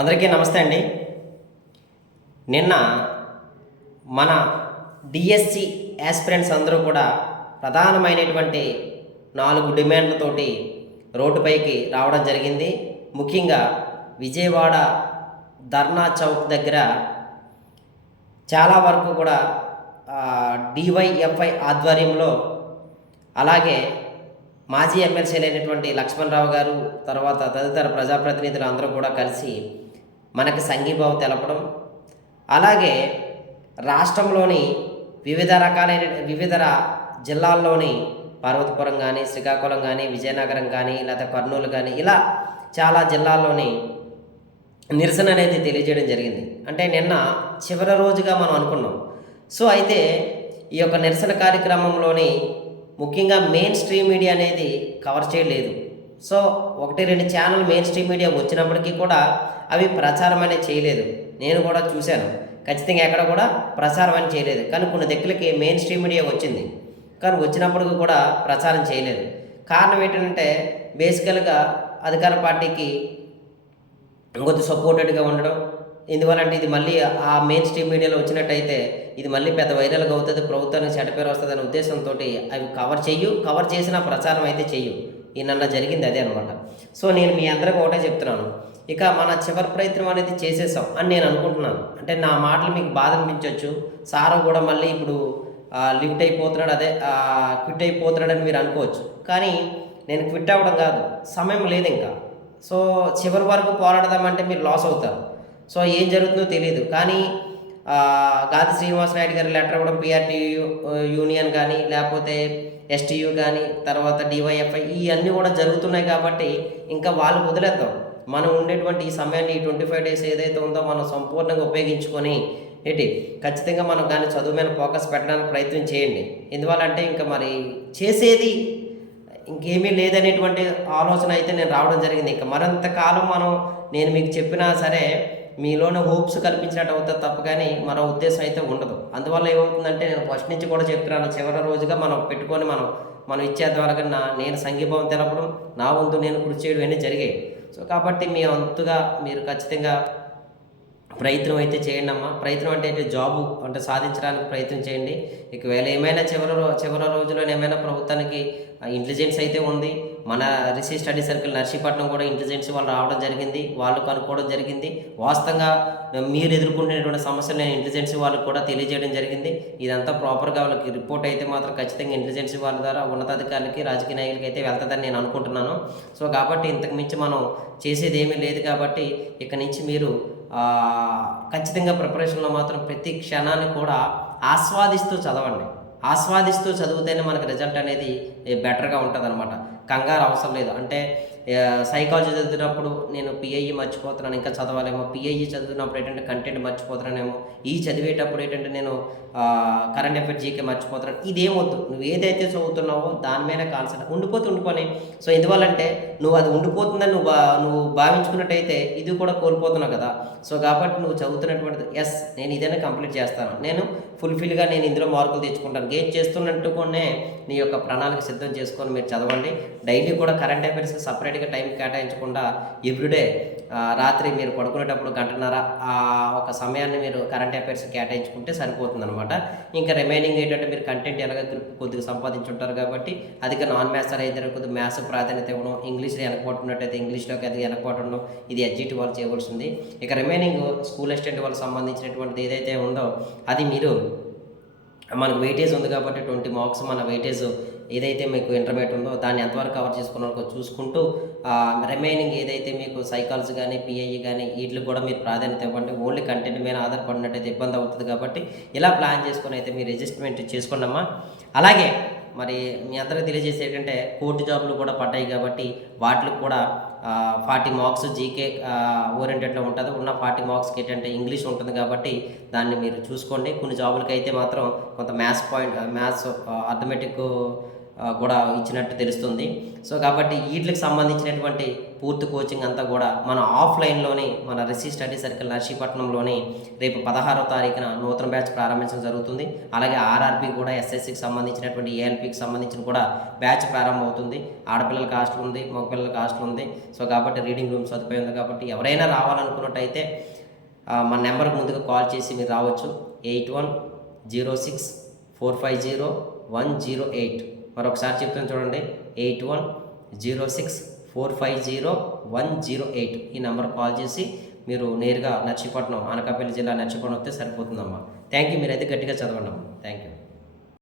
అందరికీ నమస్తే అండి. నిన్న మన డిఎస్సి యాస్పిరెంట్స్ అందరూ కూడా ప్రధానమైనటువంటి 4 డిమాండ్లతోటి రోడ్డుపైకి రావడం జరిగింది. ముఖ్యంగా విజయవాడ ధర్నా చౌక్ దగ్గర చాలా వరకు కూడా డివైఎఫ్ఐ ఆధ్వర్యంలో, అలాగే మాజీ ఎమ్మెల్సీలైనటువంటి లక్ష్మణరావు గారు, తర్వాత తదితర ప్రజాప్రతినిధులు అందరూ కూడా కలిసి మనకి సంఘీభావం తెలపడం, అలాగే రాష్ట్రంలోని వివిధ జిల్లాల్లోని పార్వతీపురం కానీ, శ్రీకాకుళం కానీ, విజయనగరం కానీ, లేదా కర్నూలు కానీ, ఇలా చాలా జిల్లాల్లోని నిరసన అనేది తెలియజేయడం జరిగింది. అంటే నిన్న చివరి రోజుగా మనం అనుకున్నాం. సో అయితే ఈ యొక్క నిరసన కార్యక్రమంలోని ముఖ్యంగా మెయిన్ స్ట్రీమ్ మీడియా అనేది కవర్ చేయలేదు. So 1-2 channel main stream media వచ్చినప్పటికీ కూడా అవి ప్రచారం అనేది చేయలేదు. నేను కూడా చూశాను, ఖచ్చితంగా ఎక్కడ కూడా ప్రచారం అని చేయలేదు. కానీ కొన్ని దగ్గరికి మెయిన్ స్ట్రీమ్ మీడియా వచ్చింది, కానీ వచ్చినప్పటికీ కూడా ప్రచారం చేయలేదు. కారణం ఏంటంటే బేసికల్గా అధికార పార్టీకి ఇంకొద్ది సపోర్టెడ్గా ఉండడం. ఎందువల్లంటే ఇది మళ్ళీ ఆ మెయిన్ స్ట్రీమ్ మీడియాలో వచ్చినట్టయితే ఇది మళ్ళీ పెద్ద వైరల్గా అవుతుంది, ప్రభుత్వానికి చెడ్డ పేరు వస్తుంది అనే ఉద్దేశంతో అవి కవర్ చేసిన ప్రచారం అయితే చెయ్యు. ఈ నన్న జరిగింది అదే అనమాట. సో నేను మీ అందరికీ ఒకటే చెప్తున్నాను, ఇక మన చివరి ప్రయత్నం అనేది చేసేసాం అని నేను అనుకుంటున్నాను. అంటే నా మాటలు మీకు బాధ అనిపించవచ్చు. సారు కూడా మళ్ళీ ఇప్పుడు లిఫ్ట్ అయిపోతున్నాడు, అదే క్విట్ అయిపోతున్నాడని మీరు అనుకోవచ్చు. కానీ నేను క్విట్ అవ్వడం కాదు, సమయం లేదు ఇంకా. సో చివరి వరకు పోరాడదామంటే మీరు లాస్ అవుతారు. సో ఏం జరుగుతుందో తెలియదు. కానీ గాది శ్రీనివాసనాయుడు గారి లెటర్ ఇవ్వడం, పిఆర్టీ యూనియన్ కానీ, లేకపోతే ఎస్టీయూ కానీ, తర్వాత డివైఎఫ్ఐ, ఇవన్నీ కూడా జరుగుతున్నాయి. కాబట్టి ఇంకా వాళ్ళు వదిలేద్దాం. మనం ఉండేటువంటి ఈ సమయాన్ని, ఈ 25 డేస్ ఏదైతే ఉందో మనం సంపూర్ణంగా ఉపయోగించుకొని ఖచ్చితంగా మనం దాన్ని చదువు మీద ఫోకస్ పెట్టడానికి ప్రయత్నం చేయండి. ఎందువల్లంటే ఇంకా మరి చేసేది ఇంకేమీ లేదనేటువంటి ఆలోచన అయితే నేను రావడం జరిగింది. ఇంకా మరింత కాలం నేను మీకు చెప్పినా సరే మీలోనే హోప్స్ కల్పించినట్టు అవుతుంది తప్ప కానీ మరో ఉద్దేశం అయితే ఉండదు. అందువల్ల ఏమవుతుందంటే నేను ఫస్ట్ నుంచి కూడా చెప్తున్నాను, చివరి రోజుగా మనం పెట్టుకొని మనం ఇచ్చే ద్వారా నేను సంఘీభావం తెలపడం, నా వంతు నేను కృషి చేయడం అన్నీ జరిగాయి. సో కాబట్టి మీ వంతుగా మీరు ఖచ్చితంగా ప్రయత్నం అయితే చేయండి అమ్మా. ప్రయత్నం అంటే జాబు అంటే సాధించడానికి ప్రయత్నం చేయండి. ఒకవేళ ఏమైనా చివరి రోజుల్లో ఏమైనా ప్రభుత్వానికి ఇంటెలిజెన్స్ అయితే ఉంది. మన రిసీ స్టడీ సర్కిల్ నర్సీపట్నం కూడా ఇంటెలిజెన్స్ వాళ్ళు రావడం జరిగింది, వాళ్ళు కనుక్కోవడం జరిగింది. వాస్తవంగా మీరు ఎదుర్కొనేటువంటి సమస్యలు నేను ఇంటెలిజెన్స్ వాళ్ళకి కూడా తెలియజేయడం జరిగింది. ఇదంతా ప్రాపర్గా వాళ్ళకి రిపోర్ట్ అయితే మాత్రం ఖచ్చితంగా ఇంటెలిజెన్స్ వాళ్ళ ద్వారా ఉన్నతాధికారులకి, రాజకీయ నాయకులకి అయితే వెళ్తుందని నేను అనుకుంటున్నాను. సో కాబట్టి ఇంతకు మించి మనం చేసేది ఏమీ లేదు. కాబట్టి ఇక నుంచి మీరు ఖచ్చితంగా ప్రిపరేషన్లో మాత్రం ప్రతి క్షణాన్ని కూడా ఆస్వాదిస్తూ చదవండి. ఆస్వాదిస్తూ చదివితేనే మనకు రిజల్ట్ అనేది బెటర్గా ఉంటుంది అనమాట. కంగారు అవసరం లేదు. అంటే సైకాలజీ చదివినప్పుడు నేను పిఐఈ మర్చిపోతున్నాను, ఇంకా చదవాలేమో. పిఐఈ చదివినప్పుడు ఏంటంటే కంటెంట్ మర్చిపోతున్నానేమో. చదివేటప్పుడు ఏంటంటే నేను కరెంట్ అఫైర్స్ జీకే మర్చిపోతున్నాను. ఇదేమొద్దు, నువ్వు ఏదైతే చదువుతున్నావో దాని మీద కాన్సెప్ట్ ఉండిపోని. సో ఎందువల్లంటే నువ్వు అది ఉండిపోతుందని నువ్వు భావించుకున్నట్టయితే ఇది కూడా కోల్పోతున్నావు కదా. సో కాబట్టి నువ్వు చదువుతున్నటువంటిది నేను ఇదైనా కంప్లీట్ చేస్తాను, నేను ఫుల్ఫిల్గా నేను ఇందులో మార్కులు తెచ్చుకుంటాను, గేట్ చేస్తున్నట్టుగానే నీ యొక్క ప్రణాళిక సిద్ధం చేసుకొని మీరు చదవండి. డైలీ కూడా కరెంట్ అఫైర్స్కి సపరేట్గా టైం కేటాయించకుండా ఎవ్రీడే రాత్రి మీరు పడుకునేటప్పుడు 1:30 ఒక సమయాన్ని మీరు కరెంట్ అఫైర్స్ కేటాయించుకుంటే సరిపోతుంది అనమాట. ఇంకా రిమైనింగ్ ఏంటంటే మీరు కంటెంట్ ఎలాగ కొద్దిగా సంపాదించుంటారు కాబట్టి అధిక నాన్ మ్యాథ్స్ అయితే కొద్దిగా మ్యాథ్స్ ప్రాధాన్యత ఇవ్వడం, ఇంగ్లీష్లో వెనకపోతున్నట్టయితే ఇంగ్లీష్లోకి అది వెనకపోవడం, ఇది ఎడ్జిటి వాళ్ళు చేయవలసింది. ఇక రిమైనింగ్ స్కూల్ అసిస్టెంట్ వాళ్ళకి సంబంధించినటువంటిది ఏదైతే ఉందో అది మీరు మనకు వెయిటేజ్ ఉంది కాబట్టి 20 మార్క్స్ మన వెయిటేజ్ ఏదైతే మీకు ఇంటర్మీడియట్ ఉందో దాన్ని ఎంతవరకు కవర్ చేసుకున్నారో చూసుకుంటూ రిమైనింగ్ ఏదైతే మీకు సైకాలజీ కానీ, పిఐఈ కానీ వీటికి కూడా మీరు ప్రాధాన్యత ఇవ్వండి. ఓన్లీ కంటెంట్ మీద ఆధారపడినట్టయితే ఇబ్బంది అవుతుంది. కాబట్టి ఇలా ప్లాన్ చేసుకొని అయితే మీరు అడ్జస్ట్మెంట్ చేసుకోండి అమ్మా. అలాగే మరి మీ అందరికీ తెలియజేసి ఏంటంటే కోర్టు జాబులు కూడా పడ్డాయి కాబట్టి వాటికి కూడా 40 మార్క్స్ జీకే ఓరియంటెడ్లో ఉంటుంది. ఉన్న 40 మార్క్స్కి ఏంటంటే ఇంగ్లీష్ ఉంటుంది కాబట్టి దాన్ని మీరు చూసుకోండి. కొన్ని జాబులకి అయితే మాత్రం కొంత మ్యాథ్స్ అర్థమెటిక్ కూడా ఇచ్చినట్టు తెలుస్తుంది. సో కాబట్టి వీటికి సంబంధించినటువంటి పూర్తి కోచింగ్ అంతా కూడా మన ఆఫ్లైన్లోనే మన రిషి స్టడీ సర్కిల్ నర్సీపట్నంలోని రేపు 16వ తారీఖున నూతన బ్యాచ్ ప్రారంభించడం జరుగుతుంది. అలాగే ఆర్ఆర్బి కూడా ఎస్ఎస్సికి సంబంధించినటువంటి ఏఎల్పికి సంబంధించిన కూడా బ్యాచ్ ప్రారంభమవుతుంది. ఆడపిల్లలకి హాస్టల్ ఉంది, మగపిల్లలకి హాస్టల్ ఉంది. సో కాబట్టి రీడింగ్ రూమ్ సదుపాయం ఉంది. కాబట్టి ఎవరైనా రావాలనుకున్నట్టయితే మన నెంబర్కి ముందుగా కాల్ చేసి మీరు రావచ్చు. 8106450108. మరొకసారి చెప్తాను చూడండి, 8106450108. ఈ నెంబర్ కాల్ చేసి మీరు నేరుగా నర్సీపట్నం, అనకాపల్లి జిల్లా నర్సీపట్నం వస్తే సరిపోతుందమ్మా. Thank you. మీరైతే గట్టిగా చదవండి అమ్మా. Thank you.